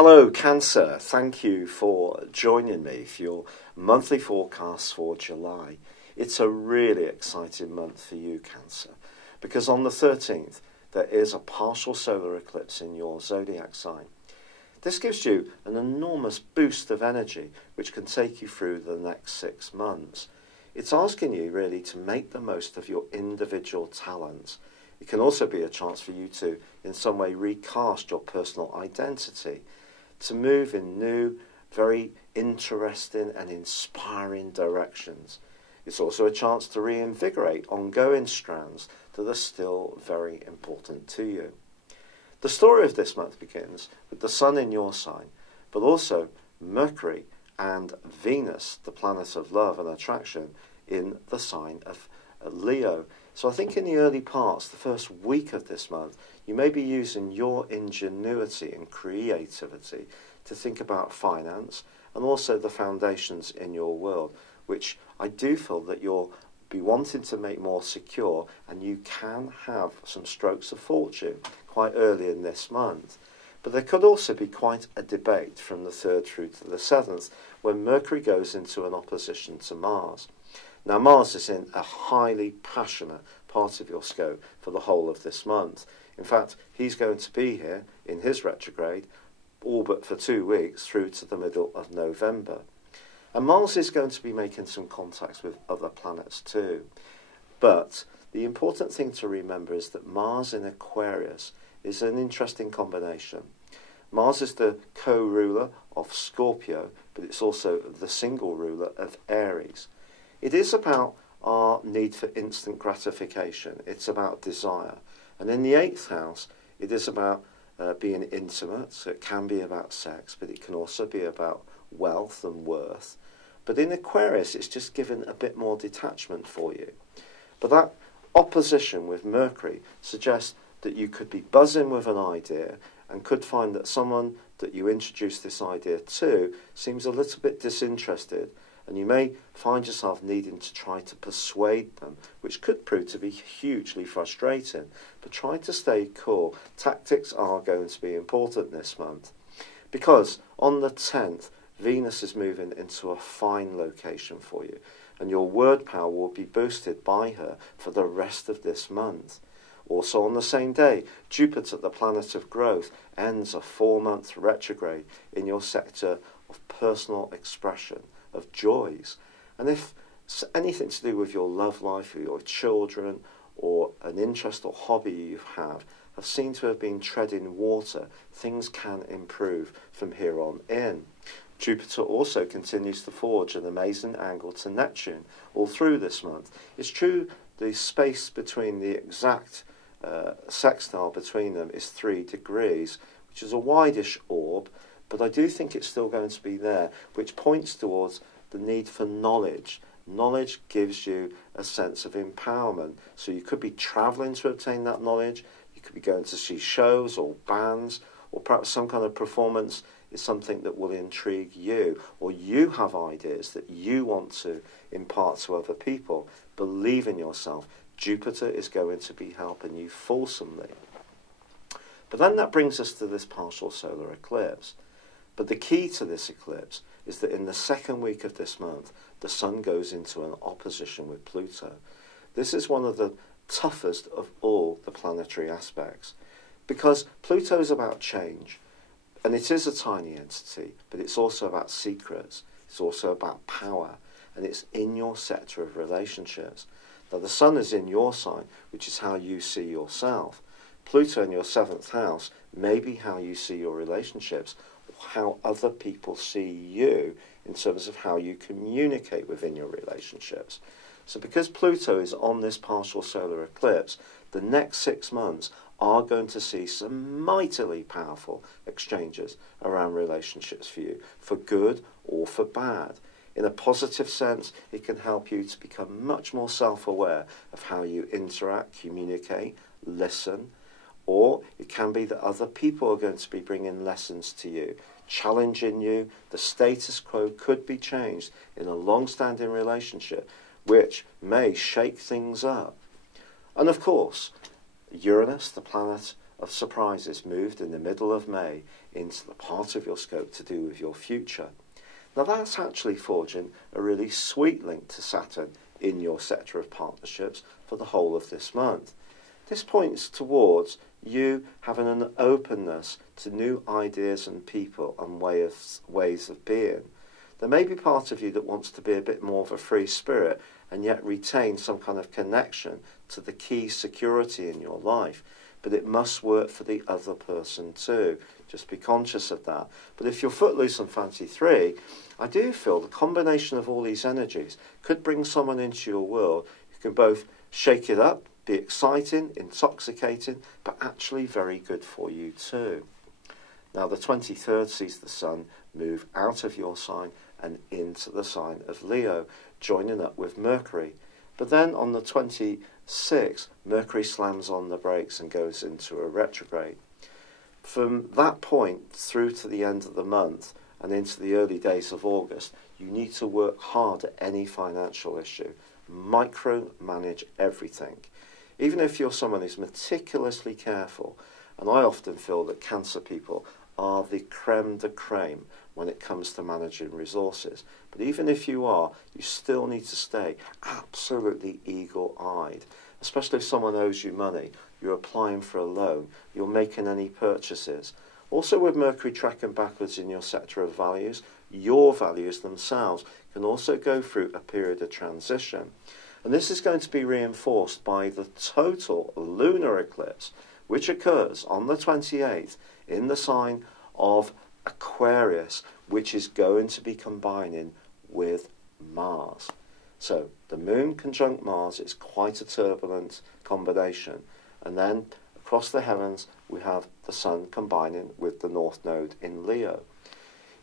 Hello Cancer, thank you for joining me for your monthly forecast for July. It's a really exciting month for you Cancer because on the 13th there is a partial solar eclipse in your zodiac sign. This gives you an enormous boost of energy which can take you through the next 6 months. It's asking you really to make the most of your individual talents. It can also be a chance for you to in some way recast your personal identity, to move in new, very interesting and inspiring directions. It's also a chance to reinvigorate ongoing strands that are still very important to you. The story of this month begins with the Sun in your sign, but also Mercury and Venus, the planet of love and attraction, in the sign of Leo. So I think in the early parts, the first week of this month, you may be using your ingenuity and creativity to think about finance and also the foundations in your world, which I do feel that you'll be wanting to make more secure, and you can have some strokes of fortune quite early in this month. But there could also be quite a debate from the 3rd through to the 7th when Mercury goes into an opposition to Mars. Now Mars is in a highly passionate part of your scope for the whole of this month. In fact, he's going to be here in his retrograde all but for 2 weeks through to the middle of November. And Mars is going to be making some contacts with other planets too. But the important thing to remember is that Mars in Aquarius is an interesting combination. Mars is the co-ruler of Scorpio, but it's also the single ruler of Aries. It is about our need for instant gratification. It's about desire. And in the 8th house, it is about being intimate. So it can be about sex, but it can also be about wealth and worth. But in Aquarius, it's just given a bit more detachment for you. But that opposition with Mercury suggests that you could be buzzing with an idea and could find that someone that you introduce this idea to seems a little bit disinterested, and you may find yourself needing to try to persuade them, which could prove to be hugely frustrating. But try to stay cool. Tactics are going to be important this month, because on the 10th, Venus is moving into a fine location for you, and your word power will be boosted by her for the rest of this month. Also on the same day, Jupiter, the planet of growth, ends a 4-month retrograde in your sector of personal expression, of joys. And if anything to do with your love life or your children or an interest or hobby you have seemed to have been treading water, things can improve from here on in. Jupiter also continues to forge an amazing angle to Neptune all through this month. It's true the space between the exact sextile between them is 3 degrees, which is a wideish orb, but I do think it's still going to be there, which points towards the need for knowledge. Knowledge gives you a sense of empowerment. So you could be travelling to obtain that knowledge, you could be going to see shows or bands, or perhaps some kind of performance is something that will intrigue you, or you have ideas that you want to impart to other people. Believe in yourself. Jupiter is going to be helping you fulsomely. But then that brings us to this partial solar eclipse. But the key to this eclipse is that in the 2nd week of this month, the Sun goes into an opposition with Pluto. This is one of the toughest of all the planetary aspects, because Pluto is about change, and it is a tiny entity, but it's also about secrets, it's also about power, and it's in your sector of relationships. Now the Sun is in your sign, which is how you see yourself. Pluto in your 7th house may be how you see your relationships, how other people see you in terms of how you communicate within your relationships. So because Pluto is on this partial solar eclipse, the next 6 months are going to see some mightily powerful exchanges around relationships for you, for good or for bad. In a positive sense, it can help you to become much more self-aware of how you interact, communicate, listen. Or it can be that other people are going to be bringing lessons to you, challenging you. The status quo could be changed in a long-standing relationship, which may shake things up. And of course, Uranus, the planet of surprises moved in the middle of May into the part of your scope to do with your future. Now that's actually forging a really sweet link to Saturn in your sector of partnerships for the whole of this month. This points towards you having an openness to new ideas and people and ways of being. There may be part of you that wants to be a bit more of a free spirit and yet retain some kind of connection to the key security in your life, but it must work for the other person too. Just be conscious of that. But if you're footloose and fancy free, I do feel the combination of all these energies could bring someone into your world who can both shake it up, be exciting, intoxicating, but actually very good for you too. Now the 23rd sees the Sun move out of your sign and into the sign of Leo, joining up with Mercury. But then on the 26th, Mercury slams on the brakes and goes into a retrograde. From that point through to the end of the month and into the early days of August, you need to work hard at any financial issue. Micromanage everything. Even if you're someone who's meticulously careful, and I often feel that Cancer people are the creme de creme when it comes to managing resources. But even if you are, you still need to stay absolutely eagle-eyed, especially if someone owes you money, you're applying for a loan, you're making any purchases. Also with Mercury tracking backwards in your sector of values, your values themselves can also go through a period of transition. And this is going to be reinforced by the total lunar eclipse, which occurs on the 28th in the sign of Aquarius, which is going to be combining with Mars. So the Moon conjunct Mars is quite a turbulent combination. And then across the heavens we have the Sun combining with the North Node in Leo.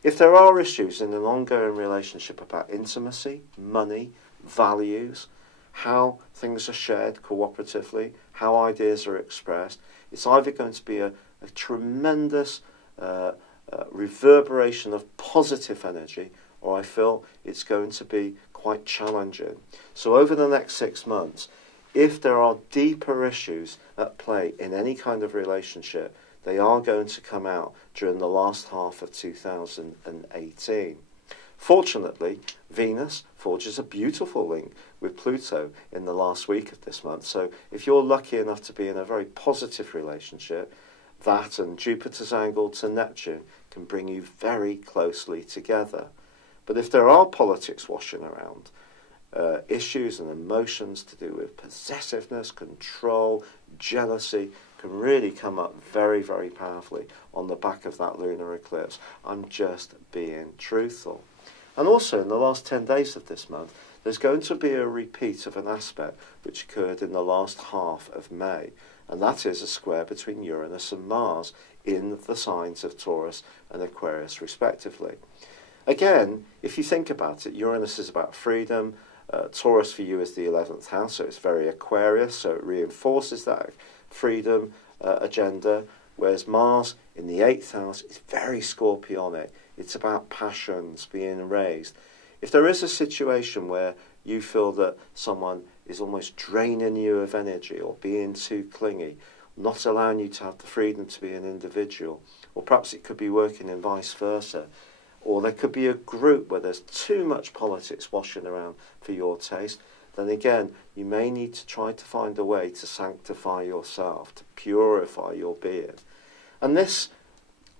If there are issues in an ongoing relationship about intimacy, money, values, how things are shared cooperatively, how ideas are expressed, it's either going to be a tremendous reverberation of positive energy, or I feel it's going to be quite challenging. So over the next 6 months, if there are deeper issues at play in any kind of relationship, they are going to come out during the last half of 2018. Fortunately, Venus forges a beautiful link with Pluto in the last week of this month. So if you're lucky enough to be in a very positive relationship, that and Jupiter's angle to Neptune can bring you very closely together. But if there are politics washing around, issues and emotions to do with possessiveness, control, jealousy can really come up very, very powerfully on the back of that lunar eclipse. I'm just being truthful. And also in the last 10 days of this month, there's going to be a repeat of an aspect which occurred in the last half of May, and that is a square between Uranus and Mars in the signs of Taurus and Aquarius respectively. Again, if you think about it, Uranus is about freedom, Taurus for you is the 11th house, so it's very Aquarius, so it reinforces that freedom agenda, whereas Mars in the 8th house is very Scorpionic. It's about passions being raised. If there is a situation where you feel that someone is almost draining you of energy or being too clingy, not allowing you to have the freedom to be an individual, or perhaps it could be working in vice versa, or there could be a group where there's too much politics washing around for your taste, then again, you may need to try to find a way to sanctify yourself, to purify your being. And this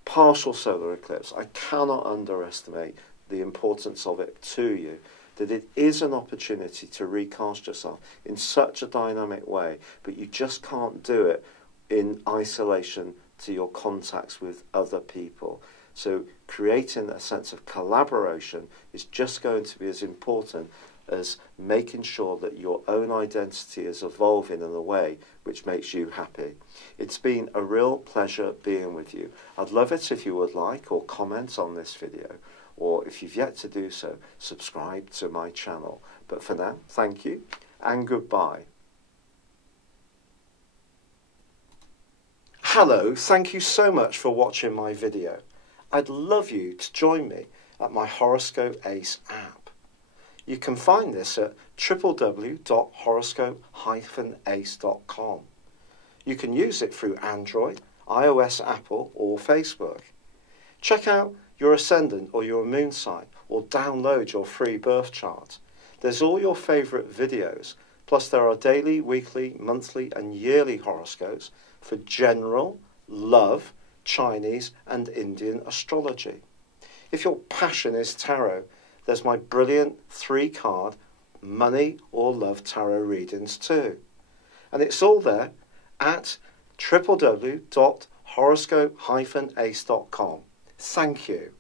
partial solar eclipse, I cannot underestimate the importance of it to you, that it is an opportunity to recast yourself in such a dynamic way, but you just can't do it in isolation to your contacts with other people. So creating a sense of collaboration is just going to be as important as making sure that your own identity is evolving in a way which makes you happy. It's been a real pleasure being with you. I'd love it if you would like or comment on this video, or if you've yet to do so, subscribe to my channel. But for now, thank you and goodbye. Hello, thank you so much for watching my video. I'd love you to join me at my Horoscope Ace app. You can find this at www.horoscope-ace.com. You can use it through Android, iOS, Apple or Facebook. Check out your ascendant or your moon sign, or download your free birth chart. There's all your favourite videos, plus there are daily, weekly, monthly and yearly horoscopes for general, love, Chinese and Indian astrology. If your passion is tarot, there's my brilliant 3-card money or love tarot readings too. And it's all there at www.horoscope-ace.com. Thank you.